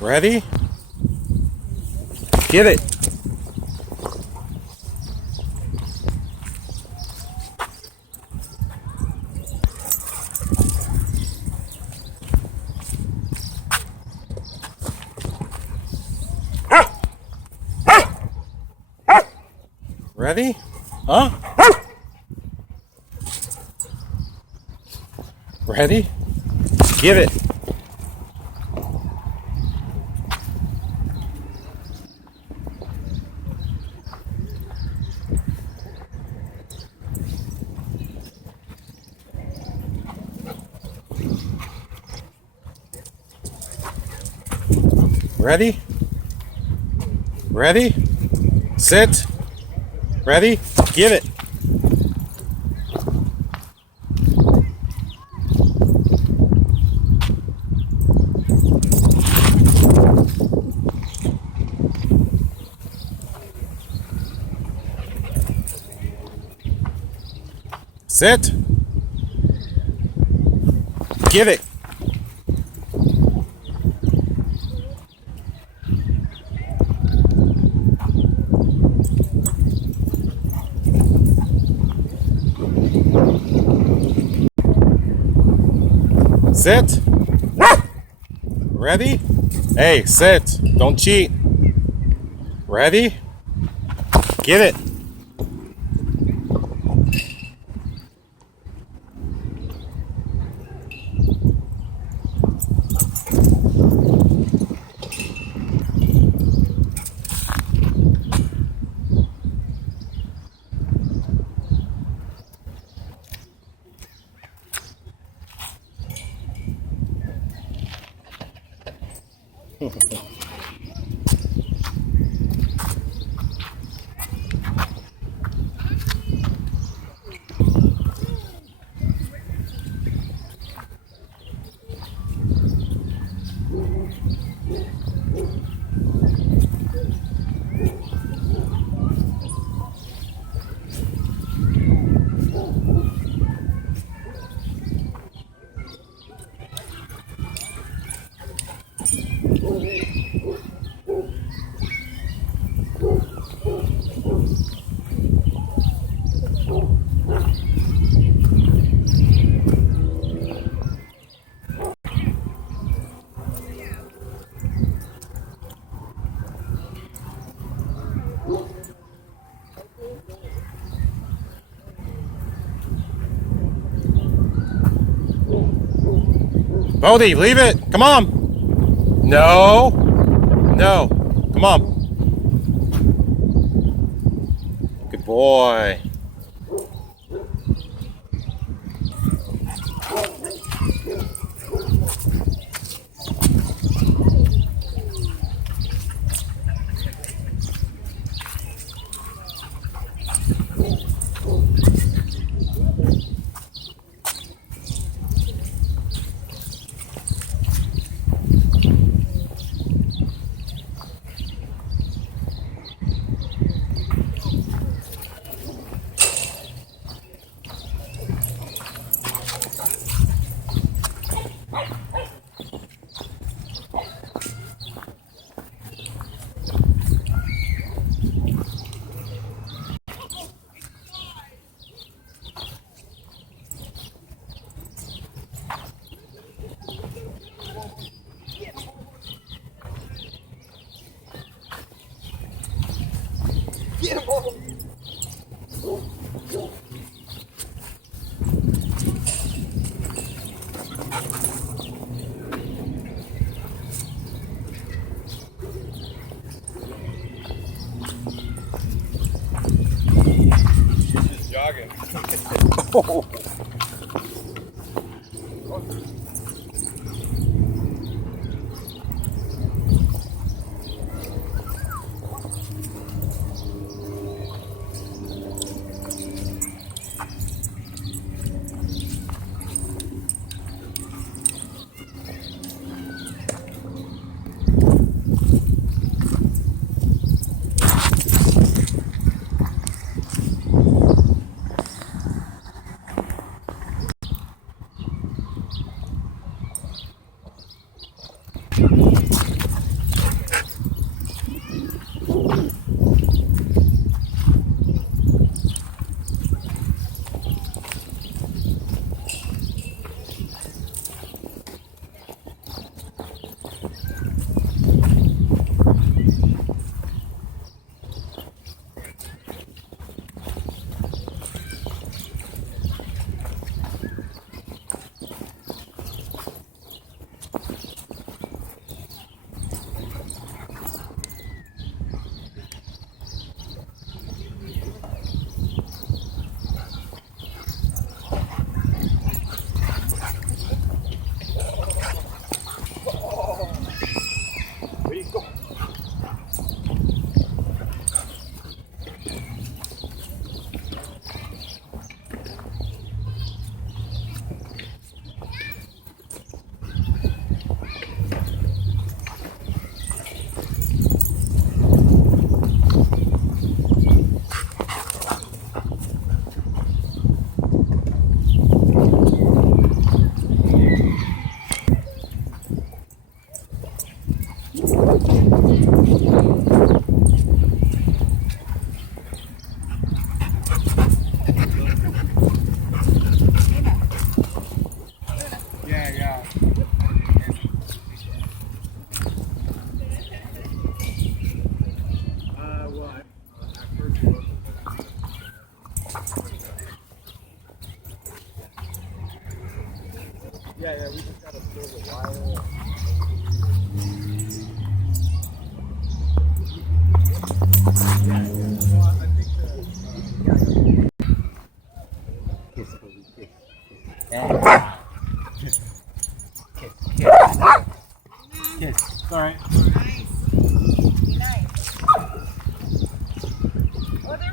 Ready? Get it. Ready? Huh? Ready? Give it. Ready? Ready? Sit. Ready? Give it. Sit. Give it. Sit. Ready? Hey, sit. Don't cheat. Ready? Get it. Bodie, leave it. Come on. No. No. Come on. Good boy. Get him over. Just jogging. Oh. Yeah, we just gotta throw the wire. Kiss, baby, kiss. Kiss. It's alright. Nice. Nice. Oh, they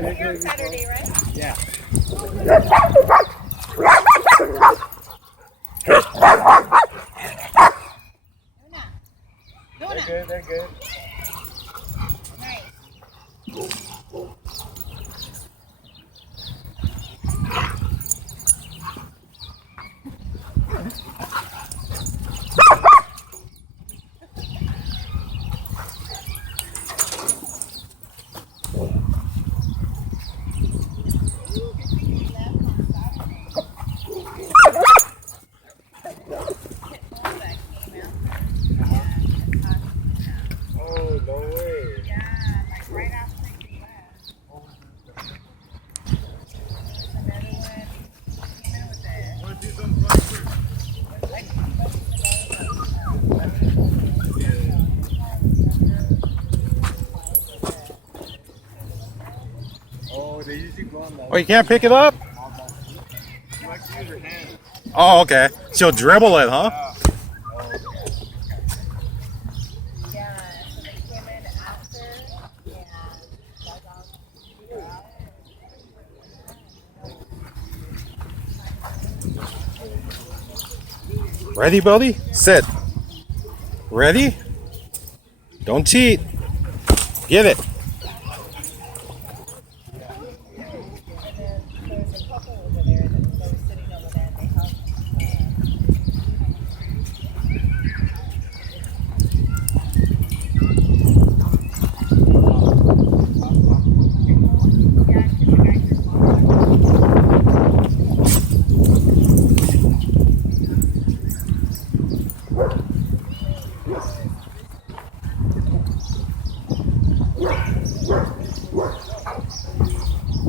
were here on Saturday, right? Yeah. Luna. They're good. Nice. Oh, no way. Yeah, like right after you left. Another one. Came in with the. Want to do some fun first? Oh, they usually go on that. Oh, you can't pick it up? You like to use your hands. Oh, okay. She'll dribble it, huh? Yeah, so they came in after and dug out. Ready, buddy? Sit. Ready? Don't cheat. Get it. And then there was a couple over there that were sitting over there and they helped.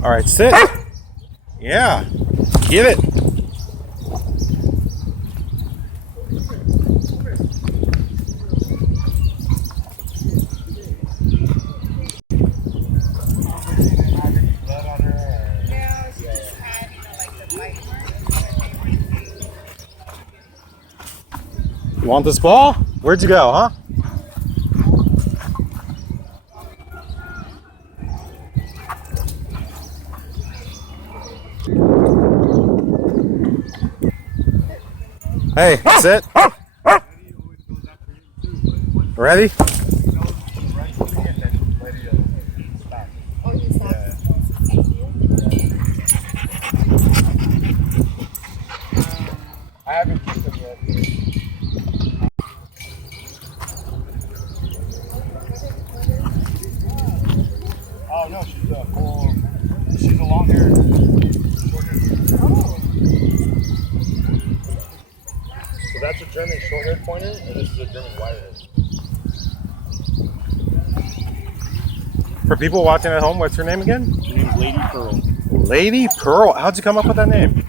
All right, sit. Yeah. Get it. Blood on her. No, she just had, like the bite marks. You want this ball? Where'd you go, huh? Hey, sit. Ready? Oh, you saw I haven't kicked him yet. Oh no, she's a full. She's a long hair. Short hair. Oh. So that's a German short haired pointer, and this is a German wire haired. For people watching at home, what's her name again? Her name's Lady Pearl. Lady Pearl. How'd you come up with that name?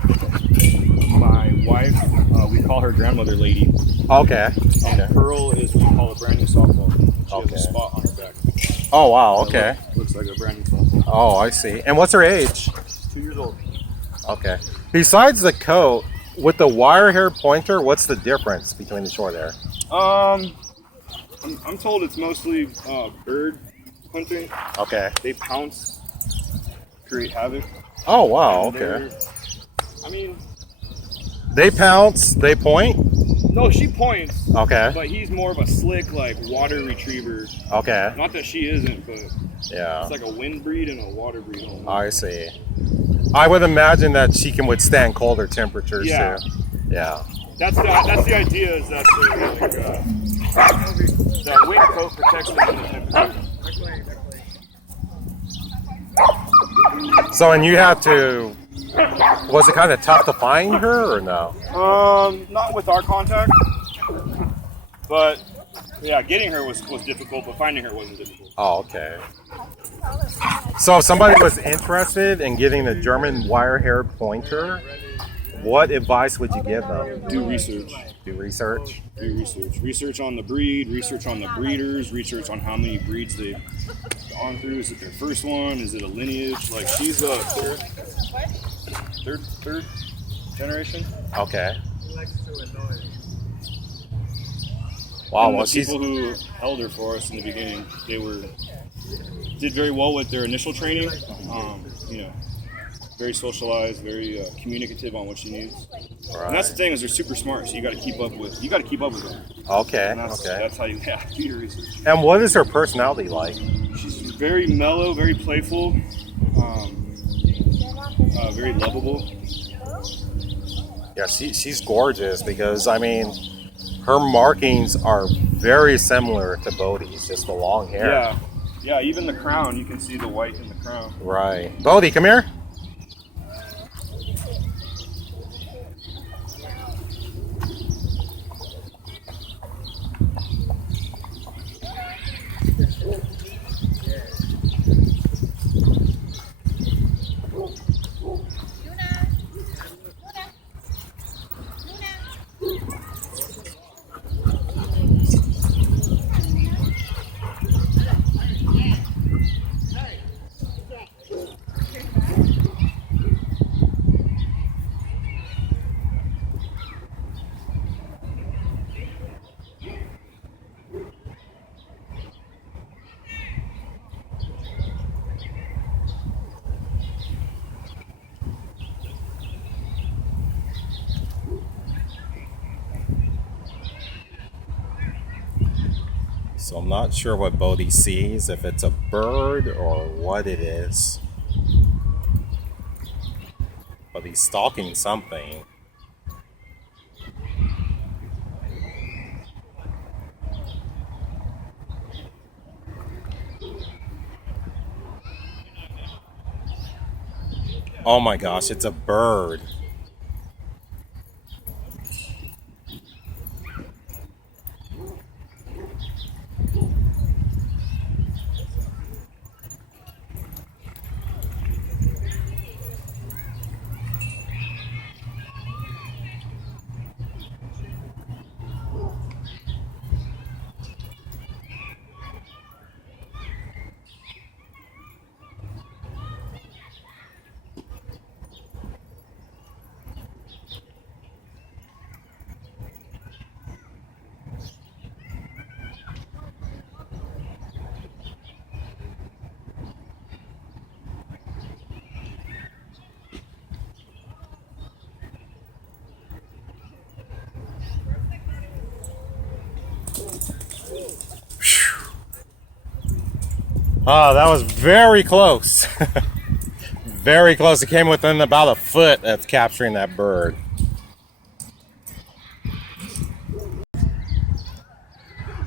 My wife, we call her grandmother Lady. Okay. And Okay. Pearl is what we call a brand new softball. She Okay. has a spot on her back. Oh, wow. Okay. Looks like a brand new softball. Oh, I see. And what's her age? 2 years old. Okay. Besides the coat, with the wire hair pointer, what's the difference between the short hair? I'm told it's mostly bird hunting. Okay. They pounce, create havoc. Oh, wow. And Okay. I mean, They pounce, they point. No, she points. Okay. But he's more of a slick, like, water retriever. Okay. Not that she isn't, but Yeah. it's like a wind breed and a water breed. Almost. I see. I would imagine that she can withstand colder temperatures Yeah. too. Yeah. That's the idea, is that the wind coat protects them from the temperature. So, and you had to. Was it kind of tough to find her or no? Not with our contact, but yeah, getting her was difficult, but finding her wasn't difficult. Oh, okay. So, if somebody was interested in getting the German wire-haired pointer, what advice would you give them? Do research. Do research. Do research. Research on the breed. Research on the breeders. Research on how many breeds they've gone through. Is it their first one? Is it a lineage? Like, she's a third generation. Okay. Wow. Wow. And Well, the she's. people who held her for us in the beginning, did very well with their initial training. You know, very socialized, very communicative on what she needs. Right. And that's the thing, is they're super smart, so you got to keep up with them. Okay. And that's how you do your research. And what is her personality like? She's very mellow, very playful, very lovable. Yeah, she's gorgeous because, I mean, her markings are very similar to Bodhi's, just the long hair. Yeah, even the crown, you can see the white in the crown. Right. Bodhi, come here. So I'm not sure what Bodhi sees, if it's a bird or what it is. But he's stalking something. Oh my gosh, it's a bird. Oh, that was very close. Very close. It came within about a foot of capturing that bird.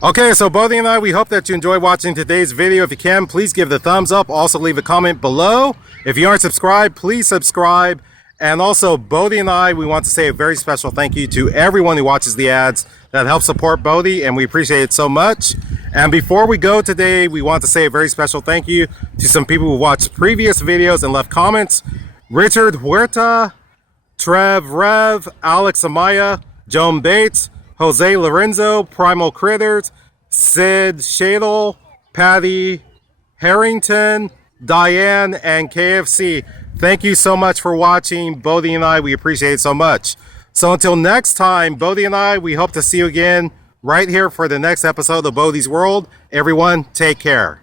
Okay, so Bodhi and I, we hope that you enjoyed watching today's video. If you can, please give the thumbs up. Also, leave a comment below. If you aren't subscribed, please subscribe. And also, Bodhi and I, we want to say a very special thank you to everyone who watches the ads that helps support Bodhi, and we appreciate it so much. And before we go today, we want to say a very special thank you to some people who watched previous videos and left comments. Richard Huerta, Trev Rev, Alex Amaya, Joan Bates, Jose Lorenzo, Primal Critters, Sid Shadle, Patty Harrington, Diane, and KFC. Thank you so much for watching. Bodhi and I, we appreciate it so much. So until next time, Bodhi and I, we hope to see you again right here for the next episode of Bodhi's World. Everyone, take care.